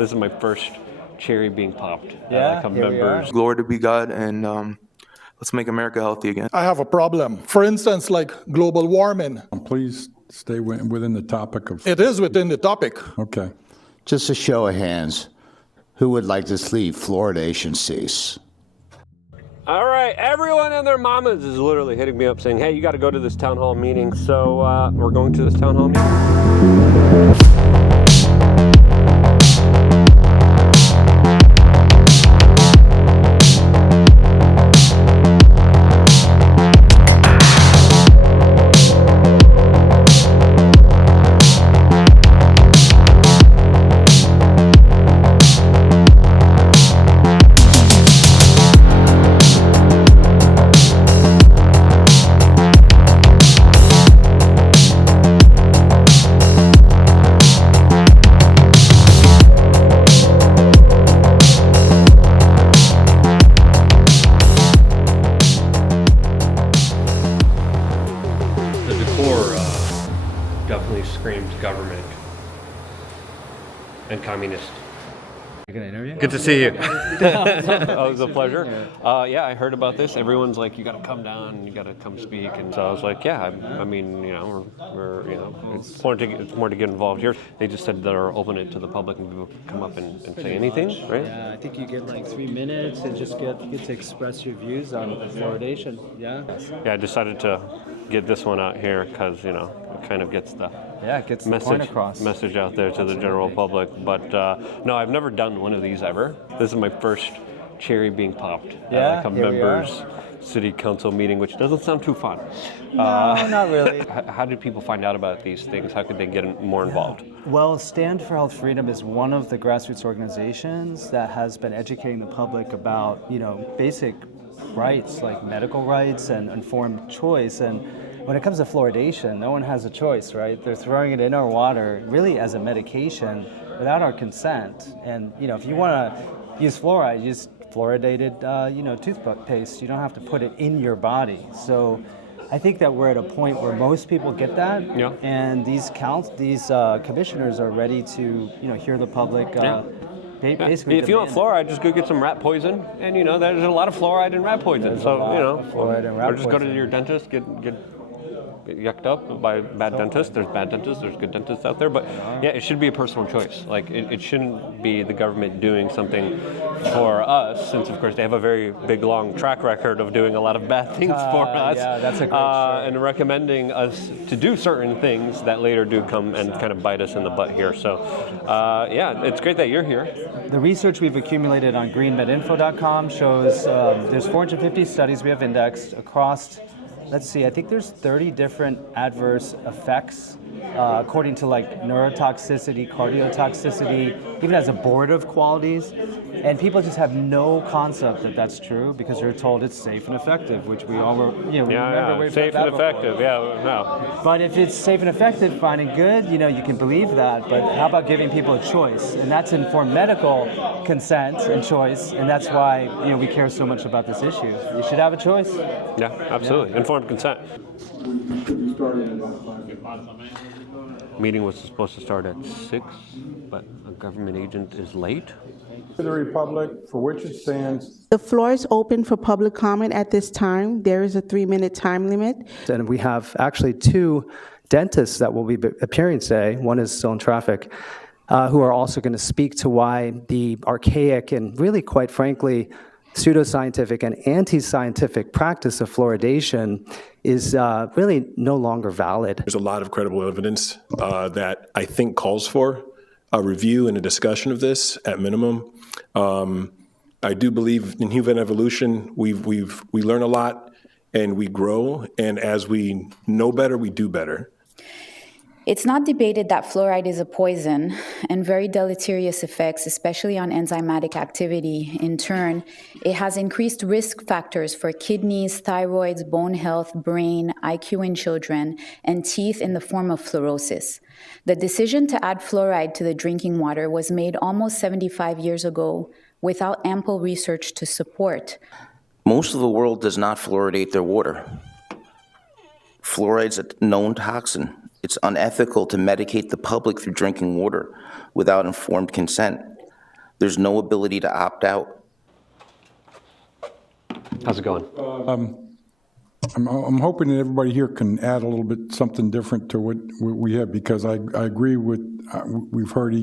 This is my first cherry being popped. Yeah, Come here we are. members. Glory to be God, and let's make America healthy again. I have a problem. For instance, like global warming. Please stay within the topic of. It is within the topic. Okay. Just a show of hands. Who would like to see fluoridation cease? All right, everyone and their mamas is literally hitting me up saying, hey, you got to go to this town hall meeting. So we're going to this town hall meeting. Definitely screams government and communist. You're gonna interview? Good to see you. It was a pleasure. Yeah, I heard about this. Everyone's like, you got to come down, you got to come speak, and so I was like, yeah. I mean, you know, we're you know, it's more to get involved here. They just said they're open it to the public and people can come up and say anything, right? Yeah, I think you get like 3 minutes and just get to express your views on fluoridation. Yeah. Yeah, I decided to get this one out here because it kind of gets the It point across. message out there to the general public. But no, I've never done one of these ever. This is my first cherry being popped at a members city council meeting, which doesn't sound too fun. No, not really. How did people find out about these things? How could they get more involved? Well, Stand for Health Freedom is one of the grassroots organizations that has been educating the public about, basic rights like medical rights and informed choice. And when it comes to fluoridation, no one has a choice, right? They're throwing it in our water really as a medication without our consent. And, if you want to use fluoride, use fluoridated, toothpaste. You don't have to put it in your body. So I think that we're at a point where most people get that. Yeah. And these commissioners are ready to, hear the public. Basically, if you want fluoride, just go get some rat poison, and there's a lot of fluoride in rat poison. There's a lot of fluoride in rat or just go to poison. your dentist, get yucked up by bad dentists. There's bad dentists. There's good dentists out there. But yeah, it should be a personal choice. Like it shouldn't be the government doing something for us, since of course they have a very big, long track record of doing a lot of bad things for us. Yeah, that's a great story. And recommending us to do certain things that later do come and kind of bite us in the butt here. So yeah, it's great that you're here. The research we've accumulated on greenmedinfo.com shows there's 450 studies we have indexed across, let's see, I think there's 30 different adverse effects according to like neurotoxicity, cardiotoxicity, even as a board of qualities. And people just have no concept that that's true because they're told it's safe and effective, which we all were, remember we've safe heard and that effective. before. Yeah, no. But if it's safe and effective, fine and good, you can believe that. But how about giving people a choice? And that's informed medical consent and choice. And that's why, we care so much about this issue. You should have a choice. Yeah, absolutely. Informed consent. Meeting was supposed to start at 6, but a government agent is late. To the republic for which it stands. The floor is open for public comment at this time. There is a 3-minute time limit. And we have actually 2 dentists that will be appearing today. One is still in traffic, who are also going to speak to why the archaic and really, quite frankly, pseudoscientific and anti-scientific practice of fluoridation is really no longer valid. There's a lot of credible evidence that I think calls for a review and a discussion of this at minimum. I do believe in human evolution. We learn a lot and we grow, and as we know better, we do better. It's not debated that fluoride is a poison and very deleterious effects, especially on enzymatic activity. In turn, it has increased risk factors for kidneys, thyroids, bone health, brain, IQ in children, and teeth in the form of fluorosis. The decision to add fluoride to the drinking water was made almost 75 years ago without ample research to support. Most of the world does not fluoridate their water. Fluoride's a known toxin. It's unethical to medicate the public through drinking water without informed consent. There's no ability to opt out. How's it going? I'm hoping that everybody here can add a little bit something different to what we have, because I agree with, we've heard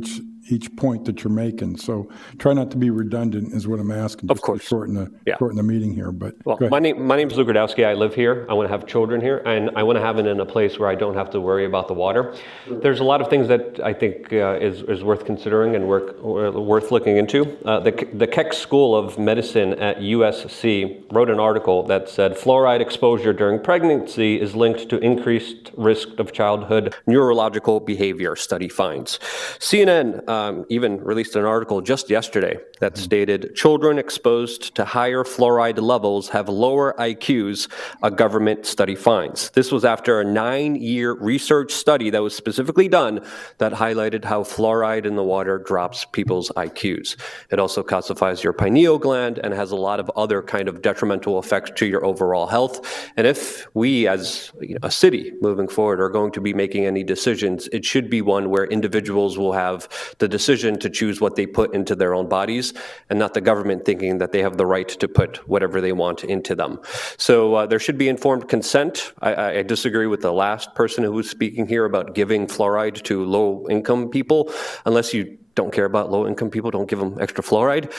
each point that you're making. So try not to be redundant is what I'm asking. Of course. Just to shorten the meeting here, but Well, go ahead. my name's Lou Gradowski. I live here. I want to have children here, and I want to have it in a place where I don't have to worry about the water. There's a lot of things that I think is worth considering and worth looking into. The Keck School of Medicine at USC wrote an article that said fluoride exposure during pregnancy is linked to increased risk of childhood neurological behavior, study finds. CNN even released an article just yesterday that stated children exposed to higher fluoride levels have lower IQs, a government study finds. This was after a 9-year research study that was specifically done that highlighted how fluoride in the water drops people's IQs. It also calcifies your pineal gland and has a lot of other kind of detrimental effects to your overall health. And if we as a city moving forward are going to be making any decisions, it should be one where individuals will have the decision to choose what they put into their own bodies, and not the government thinking that they have the right to put whatever they want into them. So there should be informed consent. I disagree with the last person who was speaking here about giving fluoride to low-income people. Unless you don't care about low-income people, don't give them extra fluoride.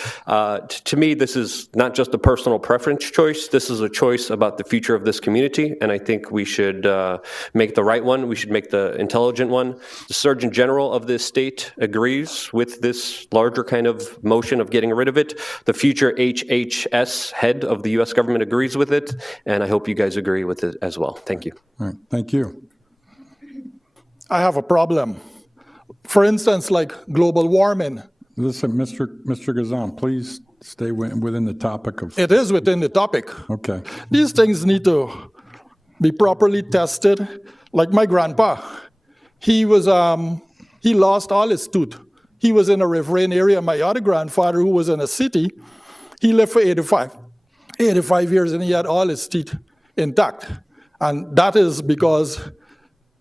To me, this is not just a personal preference choice. This is a choice about the future of this community, and I think we should make the right one. We should make the intelligent one. The Surgeon General of this state agrees with this larger kind of motion of getting rid of it. The future HHS head of the U.S. government agrees with it, and I hope you guys agree with it as well. Thank you. All right, thank you. I have a problem. For instance, like global warming. Listen, Mr. Gazan, please stay within the topic of. It is within the topic. Okay. These things need to be properly tested. Like my grandpa, he lost all his tooth. He was in a riverine area. My other grandfather, who was in a city, he lived for 85 years, and he had all his teeth intact. And that is because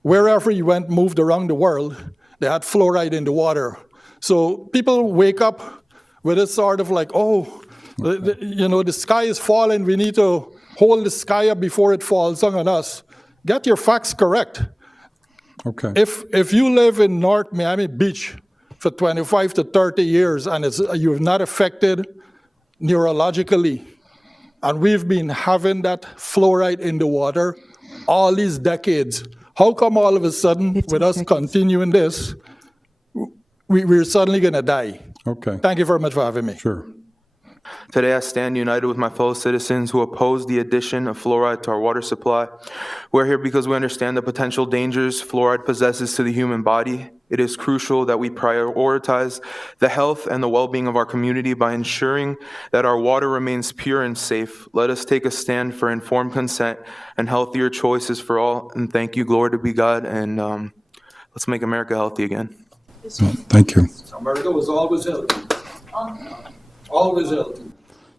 wherever he went, moved around the world, they had fluoride in the water. So people wake up with this sort of like, oh, the sky is falling. We need to hold the sky up before it falls on us. Get your facts correct. Okay. If you live in North Miami Beach for 25 to 30 years and you're not affected neurologically, and we've been having that fluoride in the water all these decades, how come all of a sudden, with us continuing this, we're suddenly going to die? Okay. Thank you very much for having me. Sure. Today, I stand united with my fellow citizens who oppose the addition of fluoride to our water supply. We're here because we understand the potential dangers fluoride possesses to the human body. It is crucial that we prioritize the health and the well-being of our community by ensuring that our water remains pure and safe. Let us take a stand for informed consent and healthier choices for all. And thank you, glory to be God, and let's make America healthy again. Thank you. America was always healthy. Always healthy.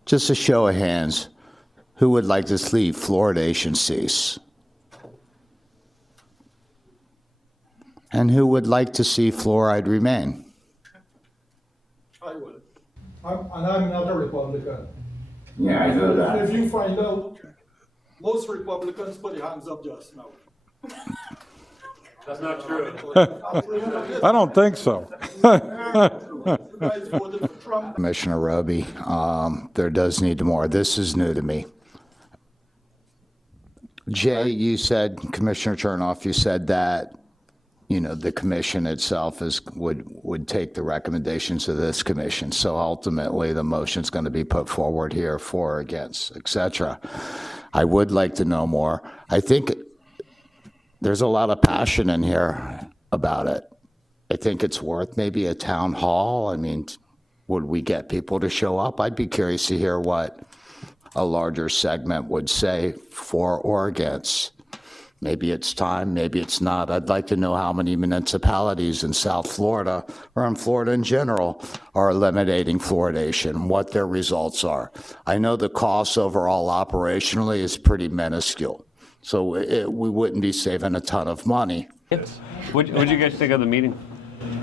Just a show of hands, who would like to see fluoridation cease? And who would like to see fluoride remain? I would. I'm not a Republican. Yeah, I know that. If you find out, most Republicans put their hands up just now. That's not true. I don't think so. You guys voted for Trump. Commissioner Roby, there does need more. This is new to me. Jay, you said, Commissioner Chernoff, you said that, the commission itself would take the recommendations of this commission. So ultimately, the motion's going to be put forward here for or against, et cetera. I would like to know more. I think there's a lot of passion in here about it. I think it's worth maybe a town hall. I mean, would we get people to show up? I'd be curious to hear what a larger segment would say for or against. Maybe it's time, maybe it's not. I'd like to know how many municipalities in South Florida, or in Florida in general, are eliminating fluoridation, what their results are. I know the cost overall operationally is pretty minuscule, so we wouldn't be saving a ton of money. Yes. What did you guys think of the meeting?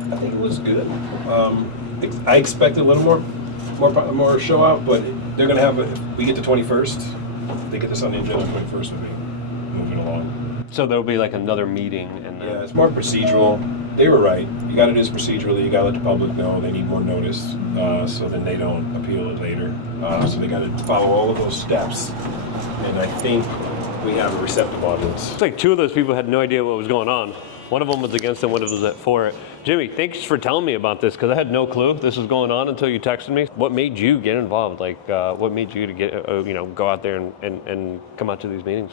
I think it was good. I expected a little more show out, but they're gonna have, if we get to 21st, they get this on the agenda 21st, we'll be moving along. So there'll be like another meeting and then. Yeah, it's more procedural. They were right. You gotta do this procedurally, you gotta let the public know, they need more notice, so then they don't appeal it later. So they gotta follow all of those steps, and I think we have a receptive audience. It's like two of those people had no idea what was going on. One of them was against it, one of them was for it. Jimmy, thanks for telling me about this because I had no clue this was going on until you texted me. What made you get involved? Like, what made you to get, go out there and come out to these meetings?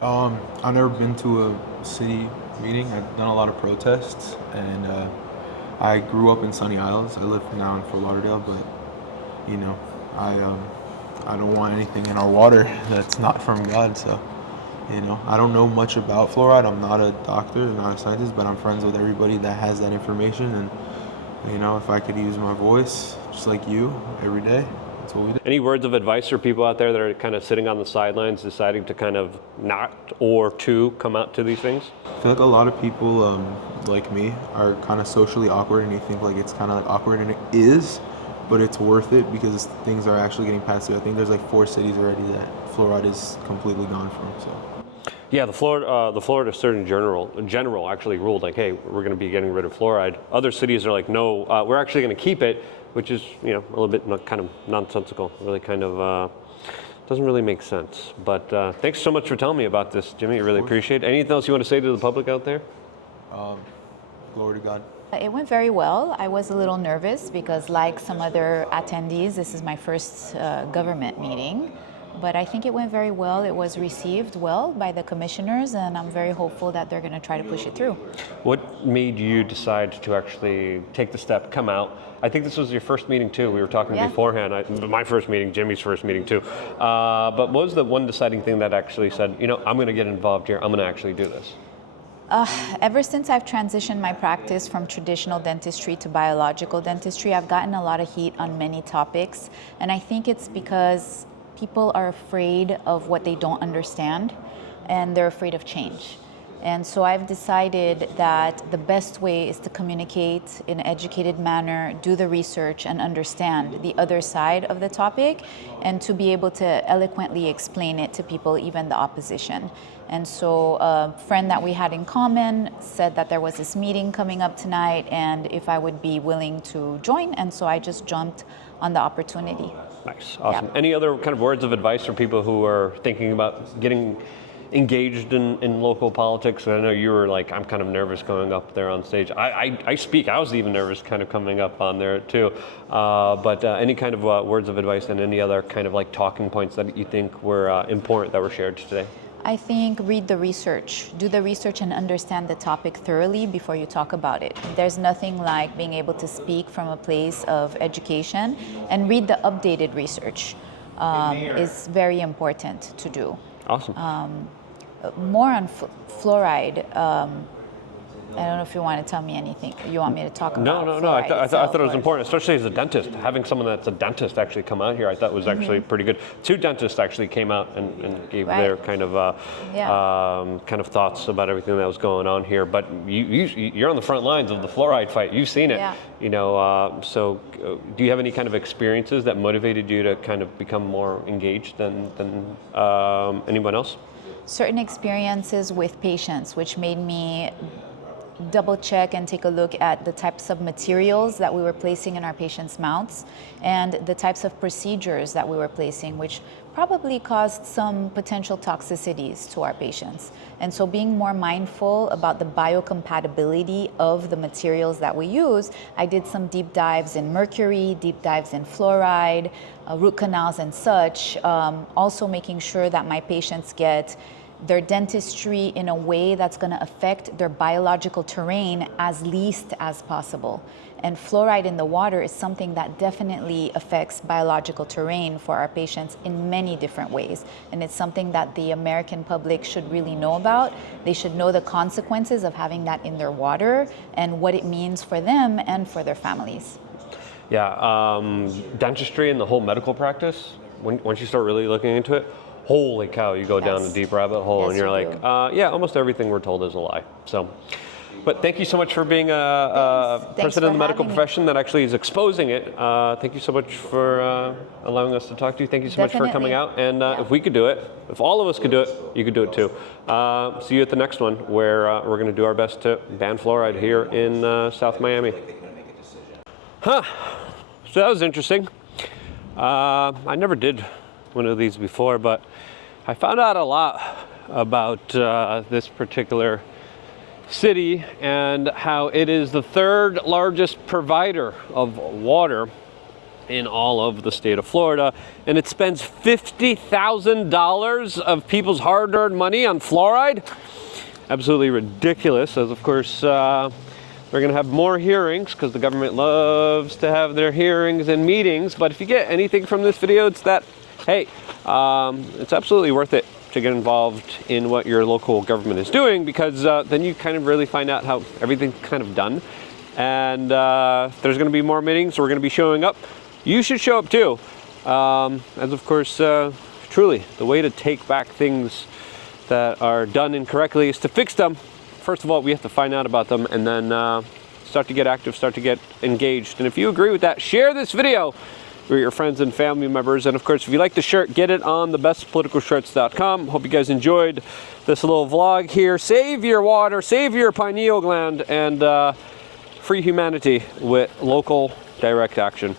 I've never been to a city meeting. I've done a lot of protests, and I grew up in Sunny Isles. I live now in Fort Lauderdale, but I don't want anything in our water that's not from God. So, I don't know much about fluoride. I'm not a doctor, not a scientist, but I'm friends with everybody that has that information. And if I could use my voice, just like you, every day, that's what we do. Any words of advice for people out there that are kind of sitting on the sidelines, deciding to kind of not or to come out to these things? I feel like a lot of people like me are kind of socially awkward, and you think like it's kind of like awkward, and it is, but it's worth it because things are actually getting passed through. I think there's like 4 cities already that fluoride is completely gone from. So. Yeah, the Florida Surgeon General actually ruled like, hey, we're going to be getting rid of fluoride. Other cities are like, no, we're actually going to keep it, which is a little bit kind of nonsensical. Really kind of doesn't really make sense. But thanks so much for telling me about this, Jimmy. I really appreciate it. Anything else you want to say to the public out there? Glory to God. It went very well. I was a little nervous because, like some other attendees, this is my first government meeting. But I think it went very well. It was received well by the commissioners, and I'm very hopeful that they're going to try to push it through. What made you decide to actually take the step, come out? I think this was your first meeting too. We were talking beforehand. My first meeting, Jimmy's first meeting too. But what was the one deciding thing that actually said, I'm going to get involved here. I'm going to actually do this? Ever since I've transitioned my practice from traditional dentistry to biological dentistry, I've gotten a lot of heat on many topics. And I think it's because people are afraid of what they don't understand, and they're afraid of change. And so I've decided that the best way is to communicate in an educated manner, do the research, and understand the other side of the topic, and to be able to eloquently explain it to people, even the opposition. And so a friend that we had in common said that there was this meeting coming up tonight, and if I would be willing to join, and so I just jumped on the opportunity. Nice, awesome. Yeah. Any other kind of words of advice for people who are thinking about getting engaged in local politics? I know you were like, I'm kind of nervous going up there on stage. I speak, I was even nervous kind of coming up on there too. But any kind of words of advice and any other kind of like talking points that you think were important that were shared today? I think read the research. Do the research and understand the topic thoroughly before you talk about it. There's nothing like being able to speak from a place of education, and read the updated research is very important to do. Awesome. More on fluoride. I don't know if you want to tell me anything. You want me to talk about No. fluoride I thought it was or- important, especially as a dentist. Having someone that's a dentist actually come out here, I thought was actually pretty good. 2 dentists actually came out and gave Right. their kind of kind of thoughts about everything that was going on here. But you're on the front lines of the fluoride fight. You've seen it. Yeah. So do you have any kind of experiences that motivated you to kind of become more engaged than anyone else? Certain experiences with patients, which made me double check and take a look at the types of materials that we were placing in our patients' mouths and the types of procedures that we were placing, which probably caused some potential toxicities to our patients. And so being more mindful about the biocompatibility of the materials that we use, I did some deep dives in mercury, deep dives in fluoride, root canals and such, also making sure that my patients get their dentistry in a way that's going to affect their biological terrain as least as possible. And fluoride in the water is something that definitely affects biological terrain for our patients in many different ways. And it's something that the American public should really know about. They should know the consequences of having that in their water and what it means for them and for their families. Yeah, dentistry and the whole medical practice, once you start really looking into it, holy cow, you go down a deep rabbit hole, Yes, and you're you like, yeah, almost everything we're told is a lie. So But thank you so much for being a person in the medical having me. profession that actually is exposing it. Thank you so much for allowing us to talk to you. Thank you so much for coming Definitely. out. And if we could do it, if all of us could do it, you could do it too. See you at the next one, where we're going to do our best to ban fluoride here in South Miami. Huh. So that was interesting. I never did one of these before, but I found out a lot about this particular city and how it is the third largest provider of water in all of the state of Florida, and it spends $50,000 of people's hard-earned money on fluoride. Absolutely ridiculous, as of course they're going to have more hearings because the government loves to have their hearings and meetings. But if you get anything from this video, it's that, hey, it's absolutely worth it to get involved in what your local government is doing, because then you kind of really find out how everything's kind of done. And there's going to be more meetings. We're going to be showing up. You should show up too. As of course, truly, the way to take back things that are done incorrectly is to fix them. First of all, we have to find out about them, and then start to get active, start to get engaged. And if you agree with that, share this video with your friends and family members. And of course, if you like the shirt, get it on thebestpoliticalshirts.com. Hope you guys enjoyed this little vlog here. Save your water, save your pineal gland, and free humanity with local direct action.